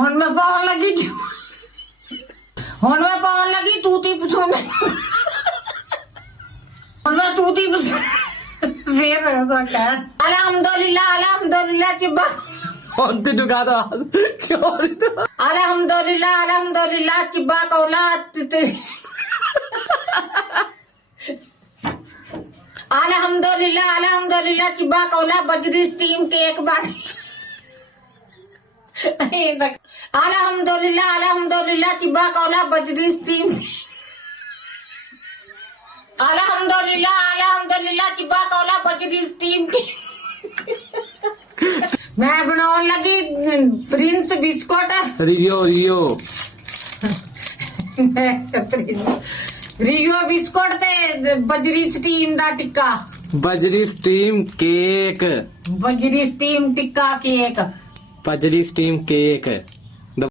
ਹੁਣ ਮੈਂ ਪਾਉਣ ਲੱਗੀ ਹੁਣ ਮੈਂ ਪਾਉਣ ਲੱਗੀ ਤੂਤੀ ਪਸੂਨ ਹੁਣ ਮੈਂ ਤੂਤੀ ਪਸੂਨ ਫੇਰ ਰਹਾ ਕਹਿ ਅਲਹਮਦੁਲਿल्लाह चिब्बा ਹੁਣ ਤੈਨੂੰ ਕਹਦਾ ਕਿਉਂ अल्हम्दुलिल्लाह चिब्बा कौला अल्हम्दुलिल्लाह चिब्बा कौला बजरी स्टीम केक बन अल्हम्दुलिल्लाह चिब्बा कौला बजरी स्टीम अल्हम्दुलिल्लाह चिब्बा कौला बजरी स्टीम मैं बनाने लगी प्रिंस बिस्कुट ਰਿਓ रियो बिस्कुट ते बजरी स्टीम दा टिक्का ਬਜਰੀ ਸਟੀਮ ਕੇਕ बजरी स्टीम टिक्का केक ਬਜਰੀ ਸਟੀਮ ਕੇਕ